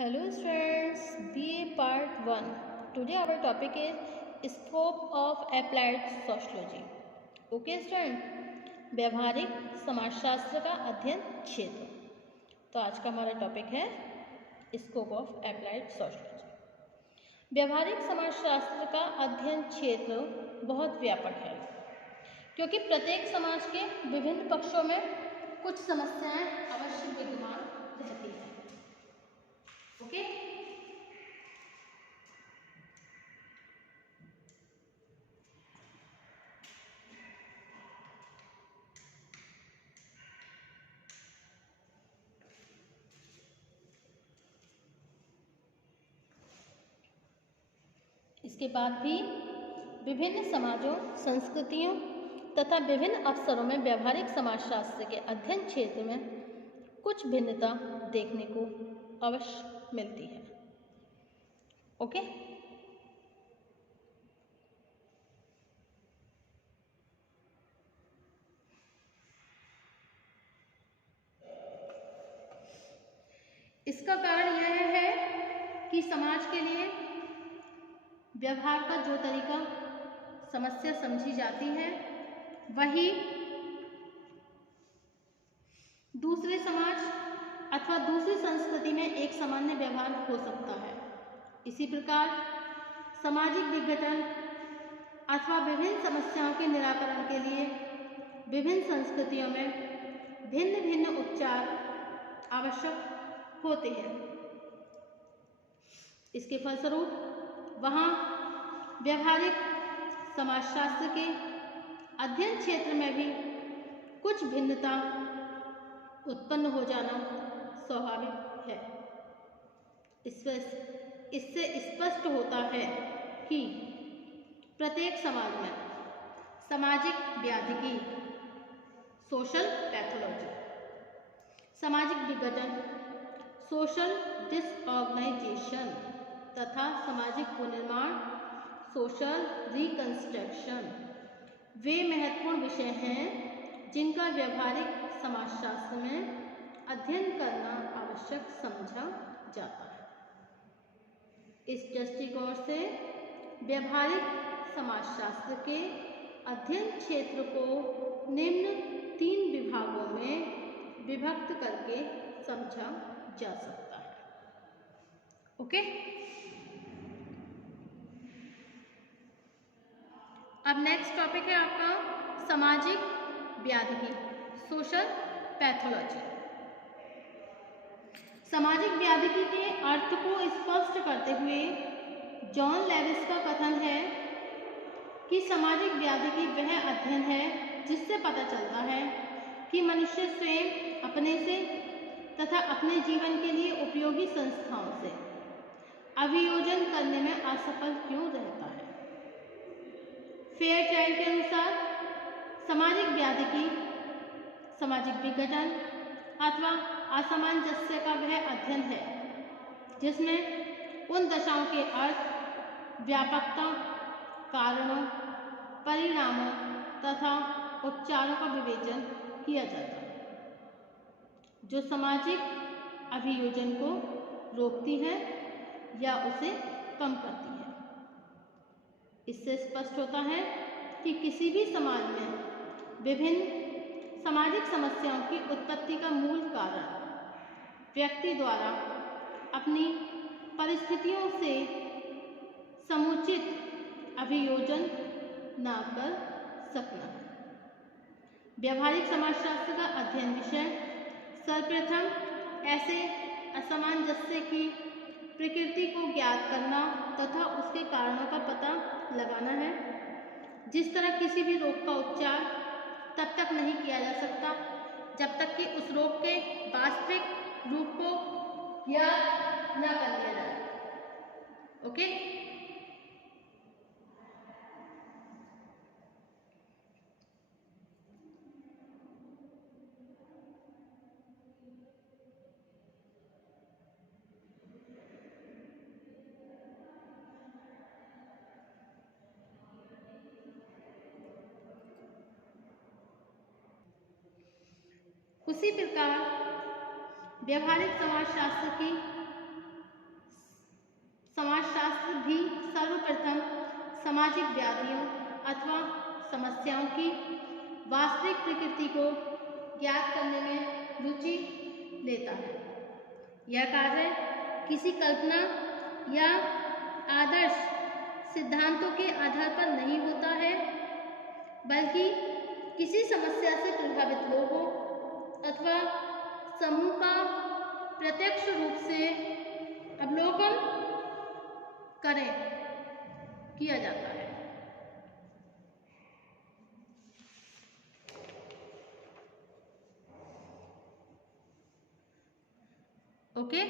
Hello students, BA Part 1. Today our topic is Scope of Applied Sociology. Okay student, व्यवहारिक समाजशास्त्र का अध्ययन क्षेत्र। तो आज का हमारा टॉपिक है स्कोप ऑफ एप्लाइड सोशोलॉजी। व्यवहारिक समाजशास्त्र का अध्ययन क्षेत्र बहुत व्यापक है क्योंकि प्रत्येक समाज के विभिन्न पक्षों में कुछ समस्याएं अवश्य विद्यमान रहती हैं। ओके इसके बाद भी विभिन्न समाजों, संस्कृतियों तथा विभिन्न अवसरों में व्यवहारिक समाजशास्त्र के अध्ययन क्षेत्र में कुछ भिन्नता देखने को अवश्य मिलती है। ओके इसका कारण यह है कि समाज के लिए व्यवहार का जो तरीका समस्या समझी जाती है वही दूसरे समाज अथवा दूसरी संस्कृति में एक सामान्य व्यवहार हो सकता है। इसी प्रकार सामाजिक विघटन अथवा विभिन्न समस्याओं के निराकरण के लिए विभिन्न संस्कृतियों में भिन्न भिन्न उपचार आवश्यक होते हैं। इसके फलस्वरूप वहाँ व्यवहारिक समाजशास्त्र के अध्ययन क्षेत्र में भी कुछ भिन्नता उत्पन्न हो जाना स्वाभाविक है। इससे स्पष्ट होता है कि प्रत्येक समाज में सामाजिक व्याधिकी, सोशल पैथोलॉजी, सामाजिक विघटन, सोशल डिसऑर्गेनाइजेशन तथा सामाजिक पुनर्निर्माण, सोशल रिकंस्ट्रक्शन वे महत्वपूर्ण विषय हैं जिनका व्यवहारिक समाजशास्त्र में अध्ययन करना आवश्यक समझा जाता है। इस दृष्टिकोण से व्यवहारिक समाजशास्त्र के अध्ययन क्षेत्र को निम्न 3 विभागों में विभक्त करके समझा जा सकता है। ओके अब नेक्स्ट टॉपिक है आपका सामाजिक व्याधिकी, सोशल पैथोलॉजी। सामाजिक व्याधिकी के अर्थ को स्पष्ट करते हुए जॉन लेविस का कथन है कि सामाजिक व्याधिकी वह अध्ययन है जिससे पता चलता है कि मनुष्य स्वयं अपने से तथा अपने जीवन के लिए उपयोगी संस्थाओं से अभियोजन करने में असफल क्यों रहता है। फेयरचाइल्ड के अनुसार सामाजिक व्याधिकी सामाजिक विघटन अथवा असामंजस्य का वह अध्ययन है जिसमें उन दशाओं के अर्थ, व्यापकता, कारणों, परिणामों तथा उपचारों का विवेचन किया जाता है जो सामाजिक अभियोजन को रोकती है या उसे कम करती है। इससे स्पष्ट होता है कि किसी भी समाज में विभिन्न सामाजिक समस्याओं की उत्पत्ति का मूल कारण व्यक्ति द्वारा अपनी परिस्थितियों से समुचित अभियोजन न कर सकना है। व्यवहारिक समाजशास्त्र का अध्ययन विषय सर्वप्रथम ऐसे असामंजस्य की प्रकृति को ज्ञात करना तथा उसके कारणों का पता लगाना है। जिस तरह किसी भी रोग का उपचार तब तक नहीं किया जा सकता जब तक कि उस रोग के वास्तविक रूप को ज्ञात न कर लिया जाए। ओके उसी प्रकार व्यवहारिक समाजशास्त्र की समाजशास्त्र भी सर्वप्रथम सामाजिक व्याधियों अथवा समस्याओं की वास्तविक प्रकृति को ज्ञात करने में रुचि लेता है। यह कार्य किसी कल्पना या आदर्श सिद्धांतों के आधार पर नहीं होता है, बल्कि किसी समस्या से प्रभावित लोगों अथवा समूह का प्रत्यक्ष रूप से अवलोकन किया जाता है। ओके,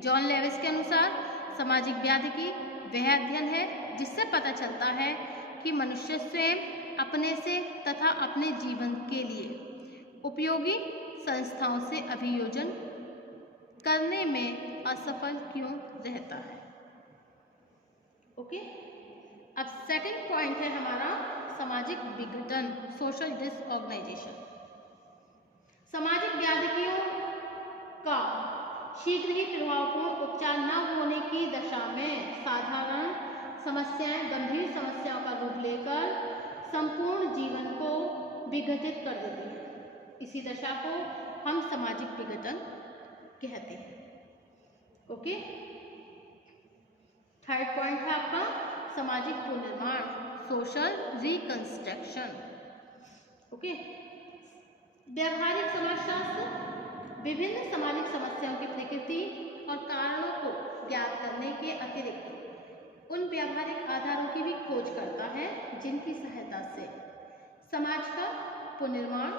जॉन लेविस के अनुसार सामाजिक व्याधि वह अध्ययन है जिससे पता चलता है कि मनुष्य स्वयं अपने से तथा अपने जीवन के लिए उपयोगी संस्थाओं से अभियोजन करने में असफल क्यों रहता है। ओके, अब सेकंड पॉइंट है हमारा सामाजिक विघटन, सोशल डिसऑर्गेनाइजेशन। सामाजिक व्याधियों का शीघ्र ही प्रभावपूर्ण उपचार न होने की दशा में साधारण समस्याएं गंभीर समस्याओं का रूप लेकर संपूर्ण जीवन को विघटित कर देती हैं। इसी दशा को हम सामाजिक विघटन कहते हैं। ओके, थर्ड पॉइंट है आपका सामाजिक पुनर्निर्माण, सोशल रिकंस्ट्रक्शन। ओके, व्यवहारिक समाजशास्त्र विभिन्न सामाजिक समस्याओं की प्रकृति और कारणों को ज्ञात करने के अतिरिक्त उन व्यवहारिक आधारों की भी खोज करता है जिनकी सहायता से समाज का पुनर्निर्माण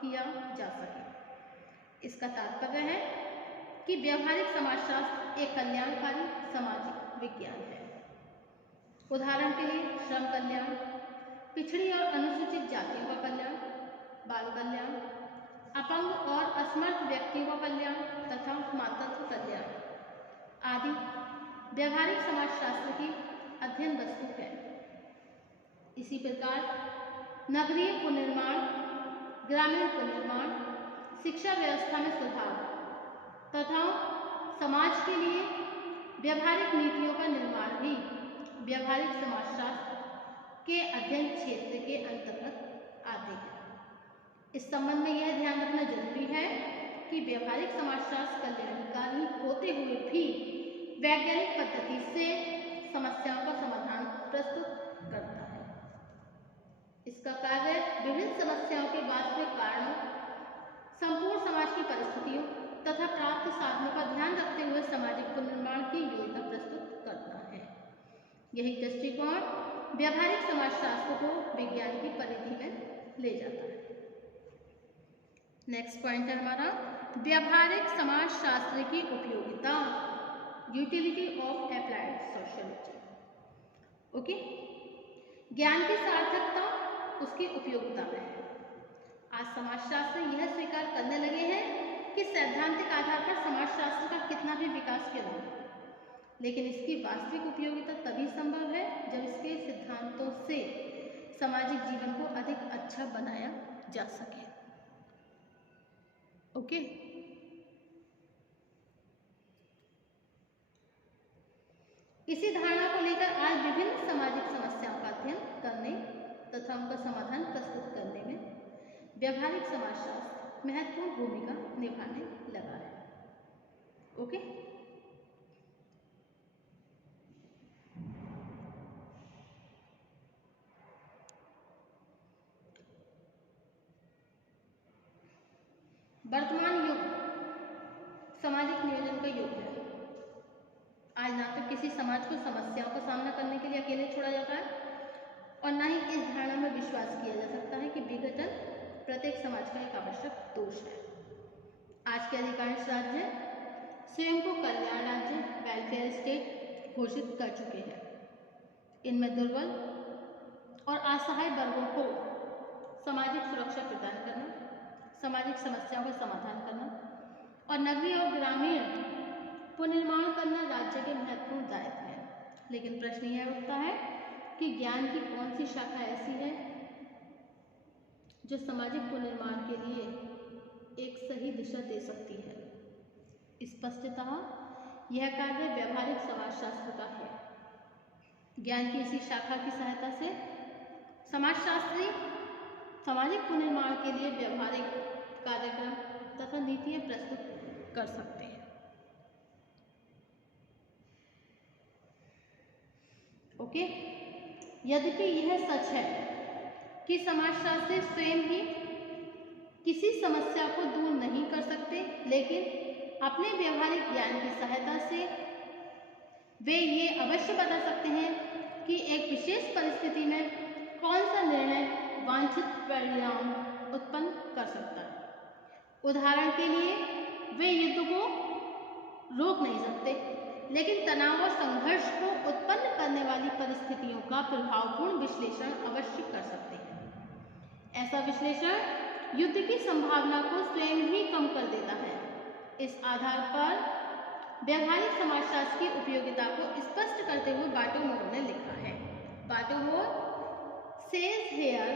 किया जा सके। इसका तात्पर्य है कि व्यवहारिक समाजशास्त्र एक कल्याणकारी सामाजिक विज्ञान है। उदाहरण के लिए श्रम कल्याण, पिछड़ी और अनुसूचित जातियों का कल्याण, बाल कल्याण, अपंग और असमर्थ व्यक्तियों का कल्याण तथा मातृत्व कल्याण आदि व्यवहारिक समाजशास्त्र की अध्ययन वस्तु है। इसी प्रकार नगरीय पुनर्निर्माण, ग्रामीण पुनर्निर्माण, शिक्षा व्यवस्था में सुधार तथा समाज के लिए व्यवहारिक नीतियों का निर्माण भी व्यवहारिक समाजशास्त्र के अध्ययन क्षेत्र के अंतर्गत आते हैं। इस संबंध में यह ध्यान रखना जरूरी है कि व्यवहारिक समाजशास्त्र कल्याणकारी होते हुए भी वैज्ञानिक पद्धति से समस्याओं का समाधान प्रस्तुत करता है। इसका कार्य विभिन्न समस्याओं के वास्तविक कारणों, संपूर्ण समाज की परिस्थितियों तथा प्राप्त साधनों का ध्यान रखते हुए सामाजिक पुनर्निर्माण की योजना प्रस्तुत करना है। यही दृष्टिकोण व्यवहारिक समाजशास्त्र को विज्ञान की परिधि में ले जाता है। नेक्स्ट पॉइंट है हमारा व्यवहारिक समाजशास्त्र की उपयोगिता, utility of applied sociology. Okay, ज्ञान की सार्थकता उसकी उपयोगिता में है। आज समाजशास्त्री यह स्वीकार करने लगे हैं कि सैद्धांतिक आधार पर समाजशास्त्र का कितना भी विकास किया जाए, लेकिन इसकी वास्तविक उपयोगिता तभी संभव है जब इसके सिद्धांतों से सामाजिक जीवन को अधिक अच्छा बनाया जा सके। ओके, इसी धारणा को लेकर आज विभिन्न सामाजिक समस्याओं का अध्ययन करने तथा उनका समाधान प्रस्तुत करने में व्यवहारिक समाजशास्त्र महत्वपूर्ण भूमिका निभाने लगा है। ओके, वर्तमान युग सामाजिक नियोजन का युग है। आज ना तो किसी समाज को समस्याओं का सामना करने के लिए अकेले छोड़ा जाता है और ना ही इस धारणा में विश्वास किया जा सकता है कि विघटन प्रत्येक समाज का एक आवश्यक दोष है। आज के अधिकांश राज्य स्वयं को कल्याण राज्य, वेलफेयर स्टेट घोषित कर चुके हैं। इनमें दुर्बल और असहाय वर्गों को सामाजिक सुरक्षा प्रदान करना, सामाजिक समस्याओं का समाधान करना और नगरीय और ग्रामीण पुनर्निर्माण करना राज्य के महत्वपूर्ण दायित्व है। लेकिन प्रश्न यह उठता है कि ज्ञान की कौन सी शाखा ऐसी है जो सामाजिक पुनर्निर्माण के लिए एक सही दिशा दे सकती है। स्पष्टतः यह कार्य व्यवहारिक समाजशास्त्र का है। ज्ञान की इसी शाखा की सहायता से समाजशास्त्री सामाजिक पुनर्निर्माण के लिए व्यवहारिक कार्यक्रम तथा नीतियां प्रस्तुत कर सकते हैं। ओके, यद्यपि यह सच है कि समाजशास्त्री स्वयं ही किसी समस्या को दूर नहीं कर सकते, लेकिन अपने व्यवहारिक ज्ञान की सहायता से वे ये अवश्य बता सकते हैं कि एक विशेष परिस्थिति में कौन सा निर्णय वांछित परिणाम उत्पन्न कर सकता है। उदाहरण के लिए, वे युद्ध को रोक नहीं सकते, लेकिन तनाव और संघर्ष को उत्पन्न करने वाली परिस्थितियों का प्रभावपूर्ण विश्लेषण अवश्य कर सकते हैं। ऐसा विश्लेषण युद्ध की संभावना को स्वयं ही कम कर देता है। इस आधार पर व्यवहारिक समाजशास्त्र की उपयोगिता को स्पष्ट करते हुए बार्टोमोर ने लिखा है। बार्टोमोर says here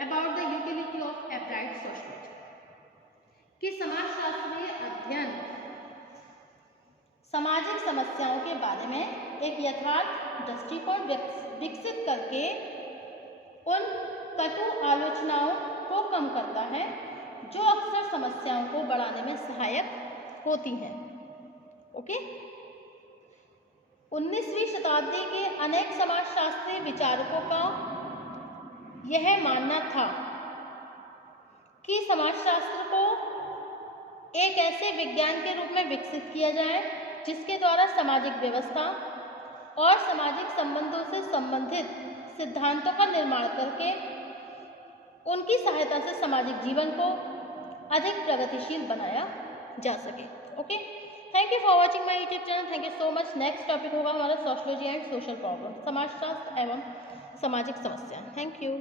about the utility of applied sociology कि समाजशास्त्रीय अध्ययन सामाजिक समस्याओं के बारे में एक यथार्थ दृष्टिकोण विकसित करके उन कटु आलोचनाओं को कम करता है जो अक्सर समस्याओं को बढ़ाने में सहायक होती हैं। ओके, 19वीं शताब्दी के अनेक समाजशास्त्रीय विचारकों का यह मानना था कि समाजशास्त्र को एक ऐसे विज्ञान के रूप में विकसित किया जाए जिसके द्वारा सामाजिक व्यवस्था और सामाजिक संबंधों से संबंधित सिद्धांतों का निर्माण करके उनकी सहायता से सामाजिक जीवन को अधिक प्रगतिशील बनाया जा सके। Okay, thank you for watching my YouTube channel. Thank you so much. Next topic होगा हमारा सोशियोलॉजी एंड सोशल प्रॉब्लम, समाजशास्त्र एवं सामाजिक समस्या। Thank you.